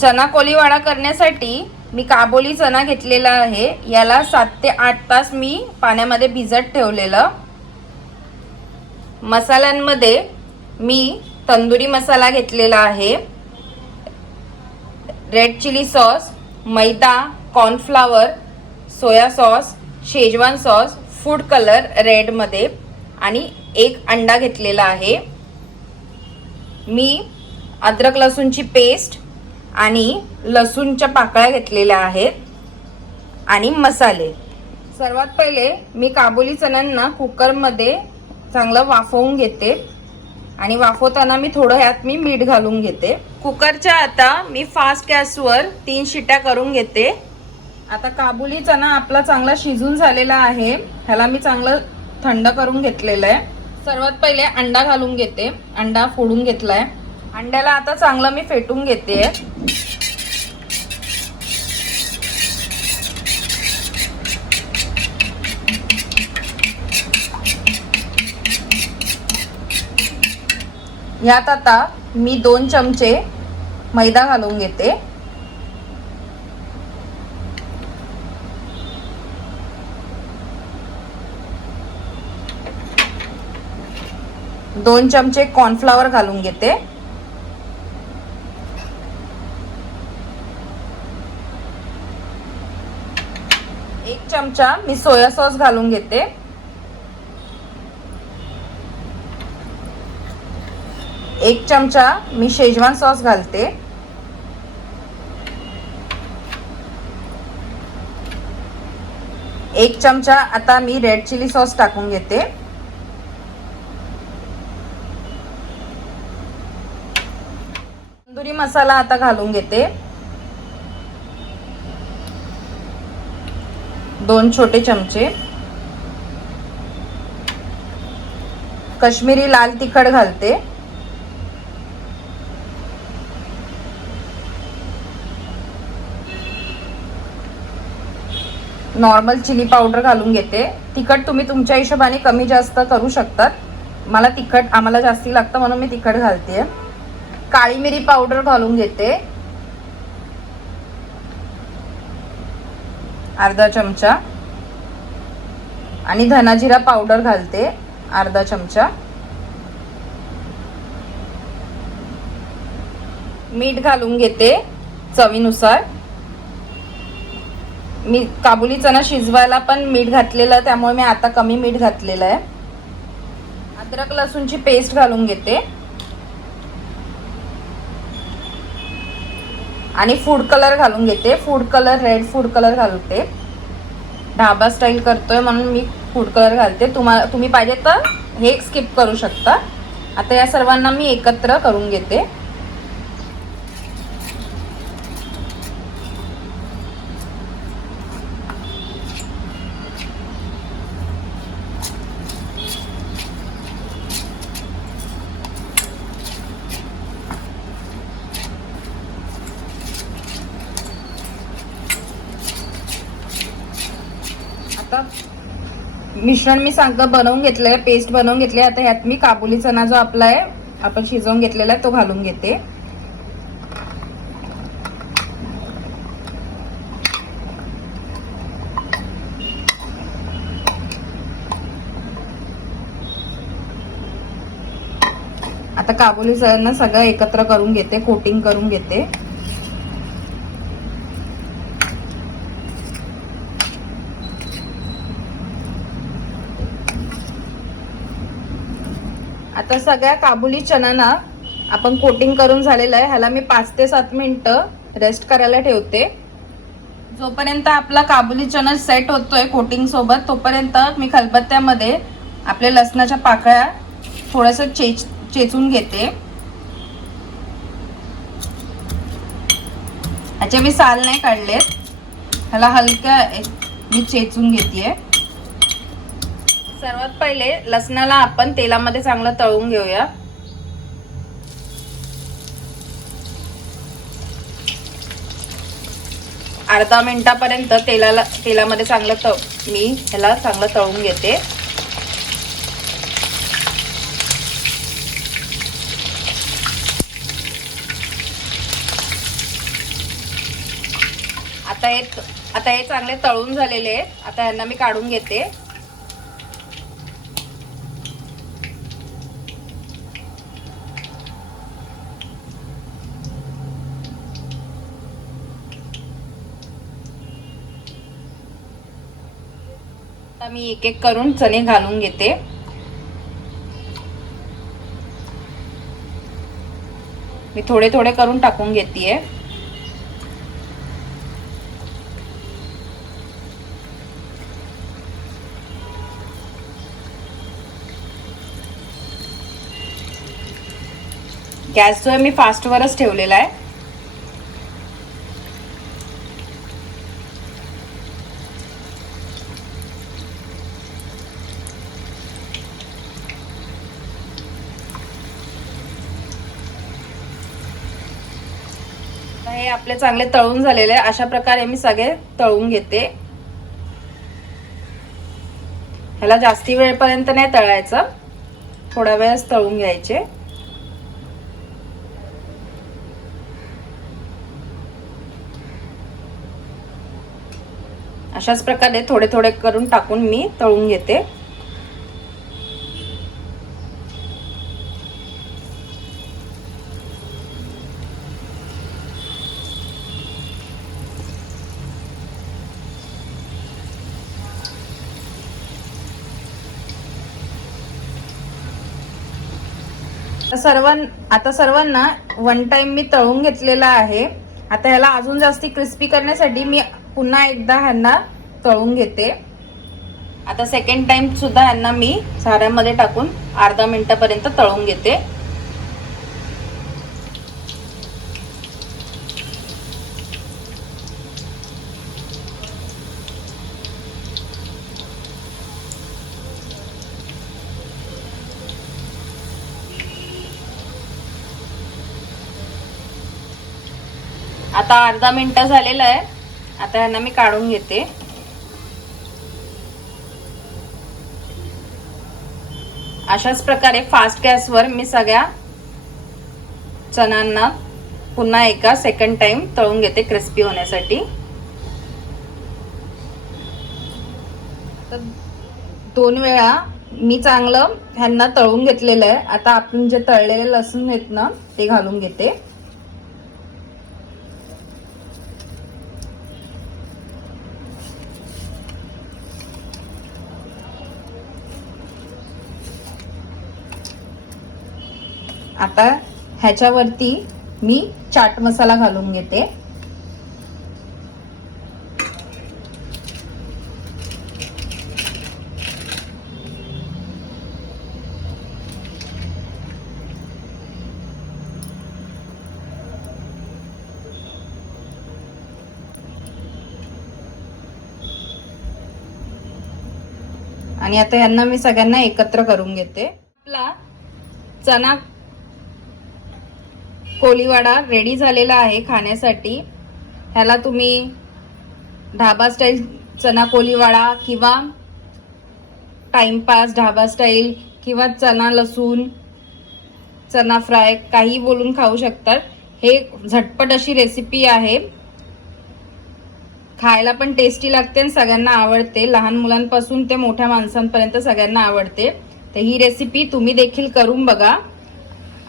चना कोलीवाडा करण्यासाठी मी काबोली चना घेतलेला आहे. याला सात ते आठ तास मी पाण्यामध्ये भिजत ठेवलेलं. मसाल्यांमध्ये मी तंदुरी मसाला घेतलेला आहे. Red chilli sauce maida cornflour soya sauce schezwan sauce food colour रेडमध्ये आणि एक अंडा घेतलेला आहे. मी अद्रक लसूणची पेस्ट आणि लसूणच्या पाकळ्या घेतलेल्या आहेत आणि मसाले. सर्वात पहिले मी काबुली चण्यांना कुकरमध्ये चांगलं वाफवून घेते आणि वाफवताना मी थोडं ह्यात मी मीठ घालून घेते. कुकरच्या आता मी फास्ट गॅसवर तीन शिट्या करून घेते. आता काबुली चणा आपला चांगला शिजून झालेला आहे. ह्याला मी चांगलं थंड करून घेतलेलं आहे. सर्वात पहिले अंडा घालून घेते. अंडा फोडून घेतला आहे अंड्याला आता चांगलं मी फेटून घेते. ह्यात आता मी दोन चमचे मैदा घालून घेते. दोन चमचे कॉर्नफ्लावर घालून घेते एक चमचा मी सोया सॉस घालून घेते. एक चमचा मी शेजवान सॉस घालते. एक चमचा आता मी रेड चिली सॉस टाकून घेते. तंदुरी मसाला आता घालून घेते. दोन छोटे चमचे. कश्मीरी लाल तिखट घालते. नॉर्मल चिली पावडर घालून घेते. तिखट तुम्ही तुमच्या हिशोबाने कमी जास्त करू शकतात. मला तिखट आम्हाला जास्ती लागतं म्हणून मी तिखट घालते. काळी मिरी पावडर घालून घेते. अर्धा चमचा. आणि धनाजिरा पावडर घालते अर्धा चमचा. मीठ घालून घेते चवीनुसार. मी काबुली चणा शिजवायला पण मीठ घातलेलं त्यामुळे मी आता कमी मीठ घातलेलं आहे. अद्रक लसूणची पेस्ट घालून घेते. आणि फूड कलर घालून घेते. Food colour red food colour घालते. ढाबा स्टाईल करतोय म्हणून मी फूड कलर घालते. तुम्हाला तुम्ही पाहिजे तर हे स्किप करू शकता. आता या सर्वांना मी एकत्र करून घेते. आता मिश्रण मी सांगतो बनवून घेतलंय पेस्ट बनवून घेतली आता ह्यात मी काबुली चना जो आपला आहे आपण शिजवून घेतलेला आहे तो घालून घेते. आता काबुली चना सगळं एकत्र करून घेते कोटिंग करून घेते. आता सगळ्या काबुली चणाना आपण कोटिंग करून झालेलं आहे. ह्याला मी पाच ते सात मिनिटं रेस्ट करायला ठेवते. जोपर्यंत आपला काबुली चना सेट होतोय कोटिंग सोबत तोपर्यंत मी खलबत्त्यामध्ये आपल्या लसणाच्या पाकळ्या थोडस चेच चेचून घेते. ह्याचे मी साल नाही काढलेत. ह्याला हलक्या मी चेचून घेते सर्वात पहिले लसणाला आपण तेलामध्ये चांगलं तळून घेऊया. अर्धा मिनिटापर्यंत तेलाला तेलामध्ये चांगलं त मी ह्याला चांगलं तळून घेते. आता हे आता हे चांगले तळून झालेले आहेत. आता यांना मी काढून घेते. आता मी एक एक करून चणे घालून घेते. मी थोडे थोडे करून टाकून घेते गॅस जो आहे मी फास्टवरच ठेवलेला आहे. हे आपले चांगले तळून झालेले आहे. अशा प्रकारे मी सगळे तळून घेते. ह्याला जास्ती वेळपर्यंत नाही तळायचं. थोड्या वेळच तळून घ्यायचे. अशाच प्रकारे थोडे थोडे करून टाकून मी तळून घेते. सर्व आता सर्वांना वन टाइम मी तळून घेतलेला आहे. आता ह्याला अजून जास्ती क्रिस्पी करण्यासाठी मी पुन्हा एकदा ह्यांना तळून घेते. आता सेकंड टाइम सुद्धा ह्यांना मी साऱ्यामध्ये टाकून अर्धा मिनटापर्यंत तळून घेते. आता अर्धा मिनिट झालेलं आहे. आता ह्यांना मी काढून घेते. अशाच प्रकारे फास्ट गॅसवर मी सगळ्या चणांना पुन्हा एका सेकंड टाइम तळून घेते क्रिस्पी होण्यासाठी. दोन वेळा मी चांगलं ह्यांना तळून घेतलेलं आहे. आता आपण जे तळलेले लसूण आहेत ना ते घालून घेते. आता ह्याच्यावरती मी चाट मसाला घालून घेते. आणि आता यांना मी सगळ्यांना एकत्र करून घेते. आपला चना कोलीवाडा रेडी झालेला आहे खाण्यासाठी. ह्याला तुम्ही ढाबा स्टाईल चना कोलीवाडा किंवा टाइमपास ढाबा स्टाईल किंवा चना लसूण चना फ्राय काही बोलून खाऊ शकतात. हे झटपट अशी रेसिपी आहे. खायला पण टेस्टी लागते आणि सगळ्यांना आवडते. लहान मुलांपासून ते मोठ्या माणसांपर्यंत सगळ्यांना आवडते. तर ही रेसिपी तुम्ही देखील करून बघा.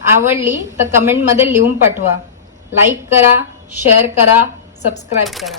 आवडली तर कमेंटमध्ये लिहून पाठवा. लाईक करा शेअर करा सबस्क्राईब करा.